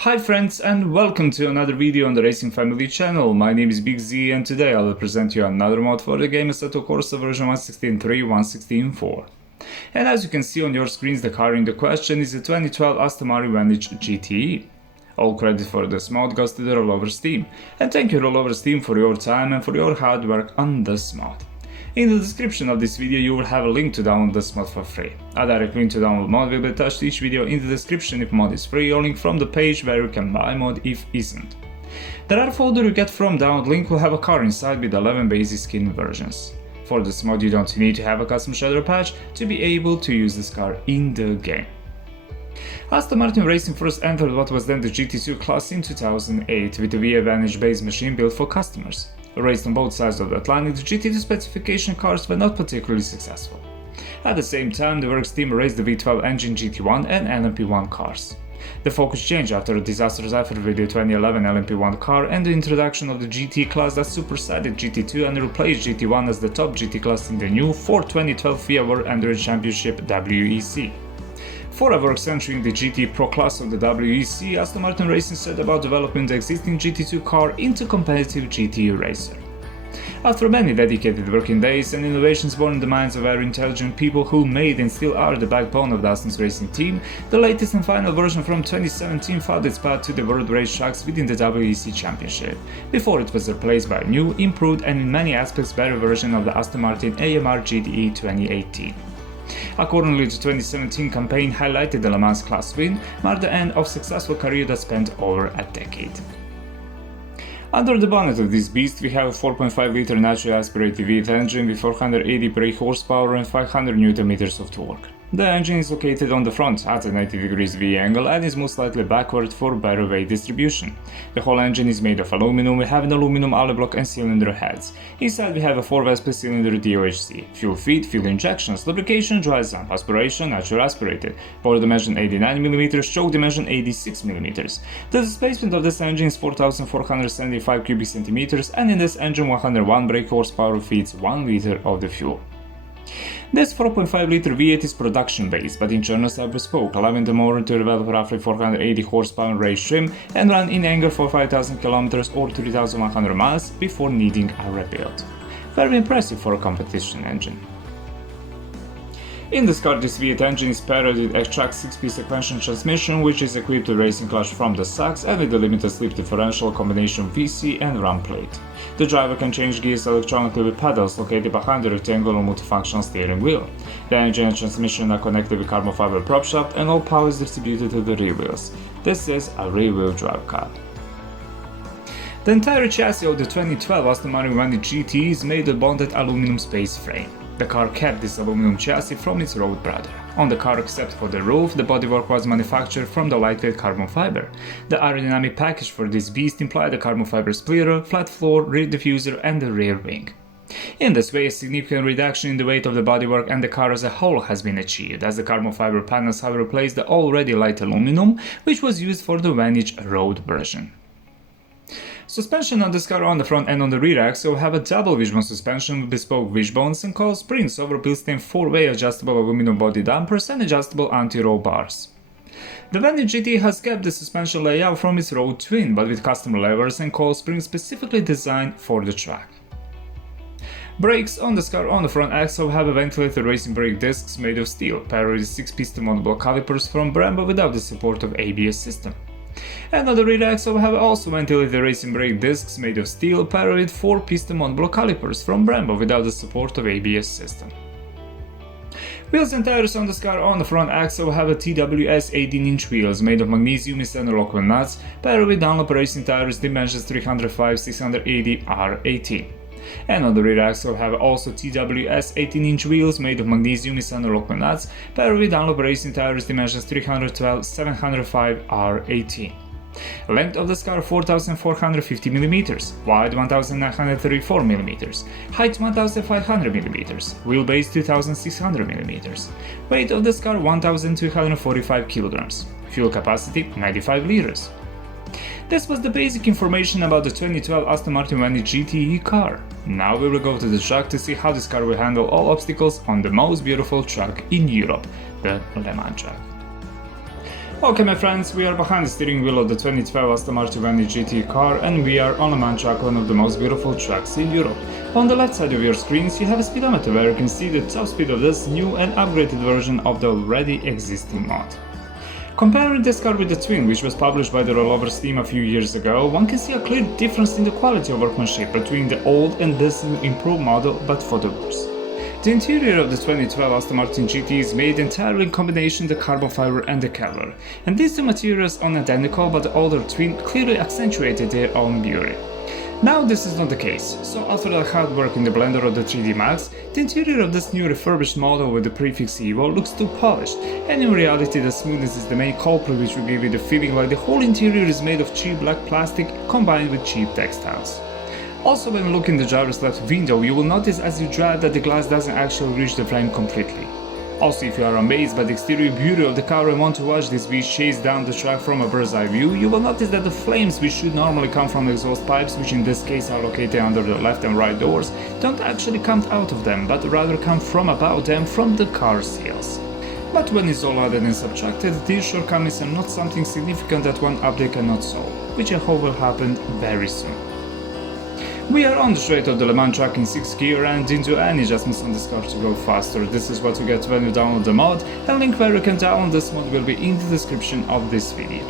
Hi friends, and welcome to another video on the Racing Family channel. My name is Big Z, and today I will present you another mod for the game Assetto Corsa version 1.16.3, 1.16.4. And as you can see on your screens, the car in the question is the 2012 Aston Martin VANTAGE GTE. All credit for this mod goes to the ROLLOVERS team, and thank you ROLLOVERS team for your time and for your hard work on this mod. In the description of this video you will have a link to download this mod for free. A direct link to download mod will be attached to each video in the description if mod is free, or link from the page where you can buy mod if isn't. The rare folder you get from download link will have a car inside with 11 basic skin versions. For this mod you don't need to have a custom shader patch to be able to use this car in the game. Aston Martin Racing first entered what was then the GT2 class in 2008 with a VA VANTAGE based machine built for customers. Raced on both sides of the Atlantic, the GT2 specification cars were not particularly successful. At the same time, the works team raced the V12 engine GT1 and LMP1 cars. The focus changed after a disastrous effort with the 2011 LMP1 car and the introduction of the GT class that superseded GT2 and replaced GT1 as the top GT class in the new 2012 FIA World Endurance Championship WEC. For a works entering the GT Pro class of the WEC, Aston Martin Racing set about developing the existing GT2 car into competitive GT racer. After many dedicated working days and innovations born in the minds of very intelligent people who made and still are the backbone of the Aston's racing team, the latest and final version from 2017 found its path to the world race tracks within the WEC Championship, before it was replaced by a new, improved and in many aspects better version of the Aston Martin AMR GTE 2018. Accordingly, the 2017 campaign highlighted the Le Mans class win, marked the end of a successful career that spanned over a decade. Under the bonnet of this beast we have a 4.5-liter naturally aspirated V8 engine with 480 brake horsepower and 500 Nm of torque. The engine is located on the front at a 90 degrees V angle and is most likely backward for better weight distribution. The whole engine is made of aluminum, we have an aluminum alloy block and cylinder heads. Inside we have a 4-Vespa cylinder DOHC, fuel feed, fuel injections, lubrication, dry sump, aspiration, naturally aspirated, bore dimension 89mm, choke dimension 86mm. The displacement of this engine is 4475 cubic centimeters, and in this engine 101 brake horsepower feeds 1 liter of the fuel. This 4.5-liter V8 is production-based, but internals are bespoke, allowing the motor to develop roughly 480 horsepower race trim and run in anger for 5,000 km or 3,100 miles before needing a rebuild. Very impressive for a competition engine. In this car, this V8 engine is paired with a track 6-speed sequential transmission, which is equipped with racing clutch from the sacks and with a limited slip differential combination VC and ram plate. The driver can change gears electronically with pedals located behind the rectangular multifunctional steering wheel. The engine and transmission are connected with carbon fiber prop shaft, and all power is distributed to the rear wheels. This is a rear-wheel drive car. The entire chassis of the 2012 Aston Martin VANTAGE GT is made of bonded aluminum space frame. The car kept this aluminum chassis from its road brother. On the car, except for the roof, the bodywork was manufactured from the lightweight carbon fiber. The aerodynamic package for this beast implied a carbon fiber splitter, flat floor, rear diffuser and the rear wing. In this way, a significant reduction in the weight of the bodywork and the car as a whole has been achieved, as the carbon fiber panels have replaced the already light aluminum, which was used for the VANTAGE road version. Suspension on this car on the front and on the rear axle have a double wishbone suspension with bespoke wishbones and coil springs over piston 4-way adjustable aluminum body dampers and adjustable anti-roll bars. The VANTAGE GT has kept the suspension layout from its road twin, but with custom levers and coil springs specifically designed for the track. Brakes on this car on the front axle have a ventilated racing brake discs made of steel, paired with 6-piston monoblock calipers from Brembo without the support of ABS system. And on the rear axle have also ventilated racing brake discs made of steel, paired with 4-piston monoblock calipers from Brembo without the support of ABS system. Wheels and tires on this car on the front axle have a TWS 18-inch wheels made of magnesium center local nuts, paired with Dunlop racing tires dimensions 305/680 R18. And on the rear axle have also TWS 18-inch wheels made of magnesium center local nuts, paired with Dunlop racing tires dimensions 312/705 R18. Length of the car 4,450mm, wide 1,934mm, height 1,500mm, wheelbase 2,600mm, weight of the car 1,245 kg, fuel capacity 95 liters. This was the basic information about the 2012 Aston Martin VANTAGE GTE car. Now we will go to the track to see how this car will handle all obstacles on the most beautiful track in Europe, the Le Mans track. Okay my friends, we are behind the steering wheel of the 2012 Aston Martin VANTAGE GTE car and we are on a man track, one of the most beautiful tracks in Europe. On the left side of your screens you have a speedometer where you can see the top speed of this new and upgraded version of the already existing mod. Comparing this car with the Twin, which was published by the ROLLOVERS team a few years ago, one can see a clear difference in the quality of workmanship between the old and this new improved model, but for the worse. The interior of the 2012 Aston Martin GT is made entirely in combination the carbon fiber and the Kevlar, and these two materials are identical, but the older Twin clearly accentuated their own beauty. Now this is not the case, so after the hard work in the blender of the 3D Max, the interior of this new refurbished model with the prefix Evo looks too polished, and in reality the smoothness is the main culprit, which will give you the feeling like the whole interior is made of cheap black plastic combined with cheap textiles. Also, when looking in the driver's left window, you will notice as you drive that the glass doesn't actually reach the frame completely. Also, if you are amazed by the exterior beauty of the car and want to watch this beast chase down the track from a bird's eye view, you will notice that the flames, which should normally come from the exhaust pipes, which in this case are located under the left and right doors, don't actually come out of them, but rather come from about them from the car seals. But when it's all added and subtracted, these shortcomings are not something significant that one update cannot solve, which I hope will happen very soon. We are on the straight of the Le Mans track in 6th gear and didn't do any adjustments on this car to go faster. This is what you get when you download the mod, and link where you can download this mod will be in the description of this video.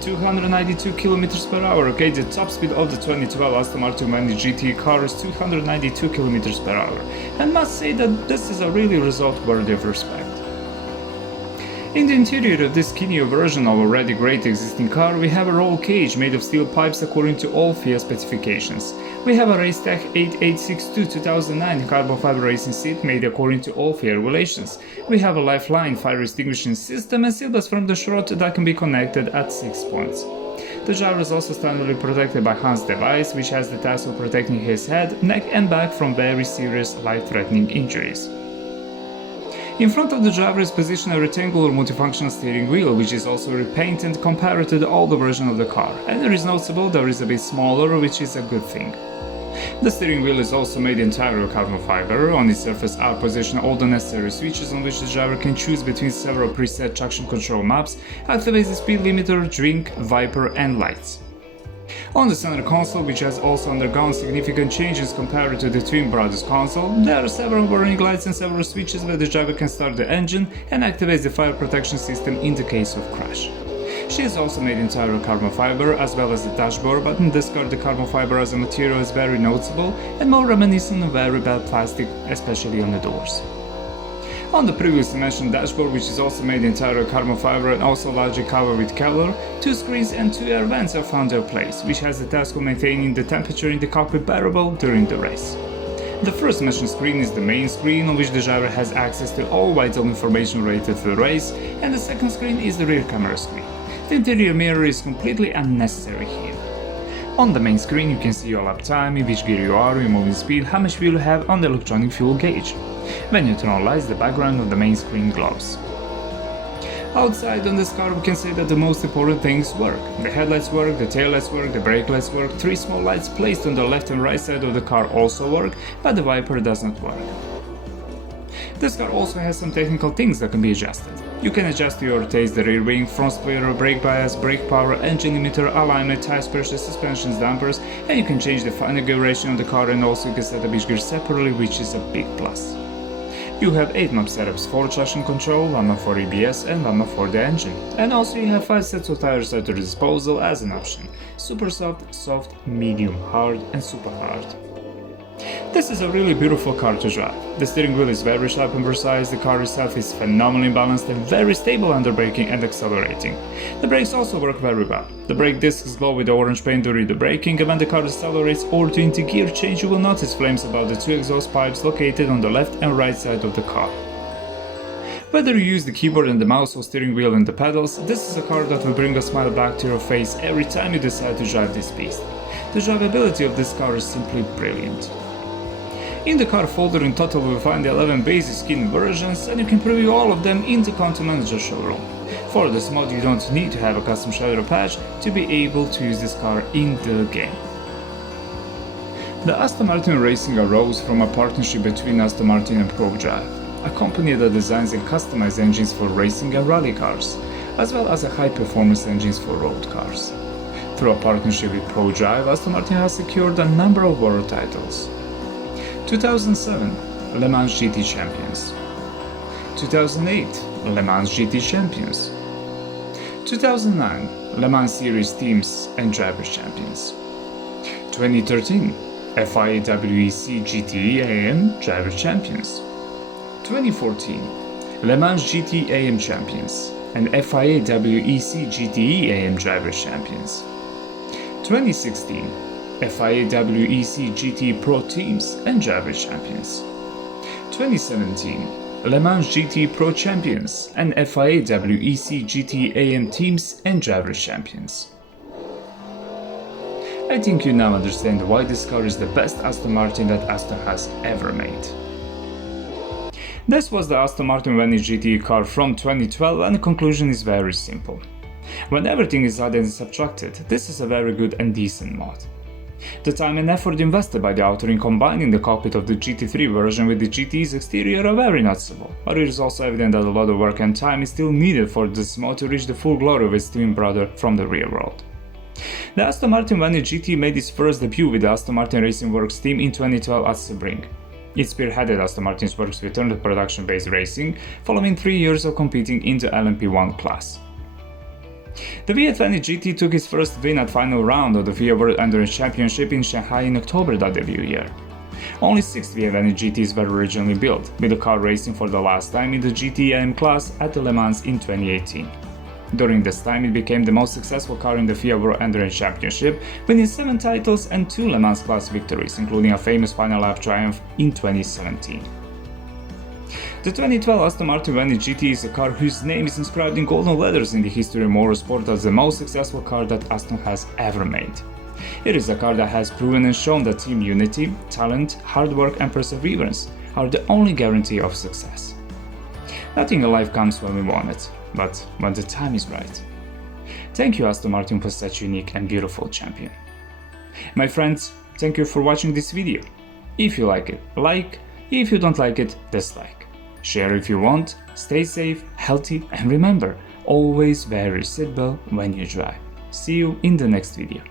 292 km per hour, okay, the top speed of the 2012 Aston Martin VANTAGE GTE car is 292 km per hour, and must say that this is a really result worthy of respect. In the interior of this skinnier version of already great existing car, we have a roll cage made of steel pipes according to all FIA specifications. We have a Racetech 8862-2009 carbon fiber racing seat made according to all FIA regulations. We have a lifeline fire extinguishing system and seatbelts from the shroud that can be connected at 6 points. The driver is also standardly protected by Hans' device, which has the task of protecting his head, neck and back from very serious life-threatening injuries. In front of the driver is positioned a rectangular multifunctional steering wheel, which is also repainted compared to the older version of the car, and it is noticeable that it is a bit smaller, which is a good thing. The steering wheel is also made entirely of carbon fiber. On its surface are positioned all the necessary switches on which the driver can choose between several preset traction control maps, activate the speed limiter, drink, viper and lights. On the center console, which has also undergone significant changes compared to the Twin Brothers console, there are several warning lights and several switches where the driver can start the engine and activate the fire protection system in the case of crash. She is also made entirely of carbon fiber as well as the dashboard, but in this car the carbon fiber as a material is very noticeable and more reminiscent of very bad plastic, especially on the doors. On the previously mentioned dashboard, which is also made entirely of carbon fiber and also largely covered with Kevlar, 2 screens and 2 air vents have found their place, which has the task of maintaining the temperature in the cockpit bearable during the race. The first mentioned screen is the main screen on which the driver has access to all vital information related to the race, and the second screen is the rear camera screen. The interior mirror is completely unnecessary here. On the main screen you can see your lap time, in which gear you are, your moving speed, how much fuel you have on the electronic fuel gauge. When you turn on lights, the background of the main screen glows. Outside on this car we can say that the most important things work. The headlights work, the taillights work, the brake lights work, 3 small lights placed on the left and right side of the car also work, but the wiper does not work. This car also has some technical things that can be adjusted. You can adjust to your taste the rear wing, front spoiler, brake bias, brake power, engine emitter, alignment, tire pressure, suspensions, dampers, and you can change the final configuration of the car, and also you can set up each gear separately, which is a big plus. You have 8 map setups, 4 traction control, 1 map for EBS and 1 map for the engine. And also you have 5 sets of tires at your disposal as an option: super soft, soft, medium, hard and super hard. This is a really beautiful car to drive. The steering wheel is very sharp and precise, the car itself is phenomenally balanced and very stable under braking and accelerating. The brakes also work very well. The brake discs glow with the orange paint during the braking, and when the car accelerates or to into gear change you will notice flames above the 2 exhaust pipes located on the left and right side of the car. Whether you use the keyboard and the mouse or steering wheel and the pedals, this is a car that will bring a smile back to your face every time you decide to drive this beast. The drivability of this car is simply brilliant. In the car folder in total we will find the 11 basic skin versions, and you can preview all of them in the Content Manager showroom. For this mod you don't need to have a custom shader patch to be able to use this car in the game. The Aston Martin Racing arose from a partnership between Aston Martin and ProDrive, a company that designs and customizes engines for racing and rally cars. as well as high-performance engines for road cars. Through a partnership with ProDrive, Aston Martin has secured a number of world titles. 2007 Le Mans GT Champions, 2008 Le Mans GT Champions, 2009 Le Mans Series Teams and Drivers Champions, 2013 FIA WEC GTE AM Driver Champions, 2014 Le Mans GT AM Champions and FIA WEC GTE AM Driver Champions, 2016 FIA WEC GT Pro Teams and Driver Champions, 2017 Le Mans GT Pro Champions and FIA WEC GT AM Teams and Driver Champions. I think you now understand why this car is the best Aston Martin that Aston has ever made. This was the Aston Martin Vantage GTE car from 2012, and the conclusion is very simple. When everything is added and subtracted, this is a very good and decent mod. The time and effort invested by the author in combining the cockpit of the GT3 version with the GTE's exterior are very noticeable, but it is also evident that a lot of work and time is still needed for this mod to reach the full glory of its twin brother from the real world. The Aston Martin Vantage GT made its first debut with the Aston Martin Racing Works team in 2012 at Sebring. It spearheaded Aston Martin's works return to production-based racing, following 3 years of competing in the LMP1 class. The V8 Vantage GT took its first win at final round of the FIA World Endurance Championship in Shanghai in October that debut year. Only 6 V8 Vantage GTs were originally built, with the car racing for the last time in the GT AM class at the Le Mans in 2018. During this time, it became the most successful car in the FIA World Endurance Championship, winning 7 titles and 2 Le Mans class victories, including a famous final lap triumph in 2017. The 2012 Aston Martin Vantage GT is a car whose name is inscribed in golden letters in the history of motorsport as the most successful car that Aston has ever made. It is a car that has proven and shown that team unity, talent, hard work and perseverance are the only guarantee of success. Nothing in life comes when we want it, but when the time is right. Thank you, Aston Martin, for such a unique and beautiful champion. My friends, thank you for watching this video. If you like it, like. If you don't like it, dislike. Share if you want. Stay safe, healthy, and remember, always wear your seatbelt when you drive. See you in the next video.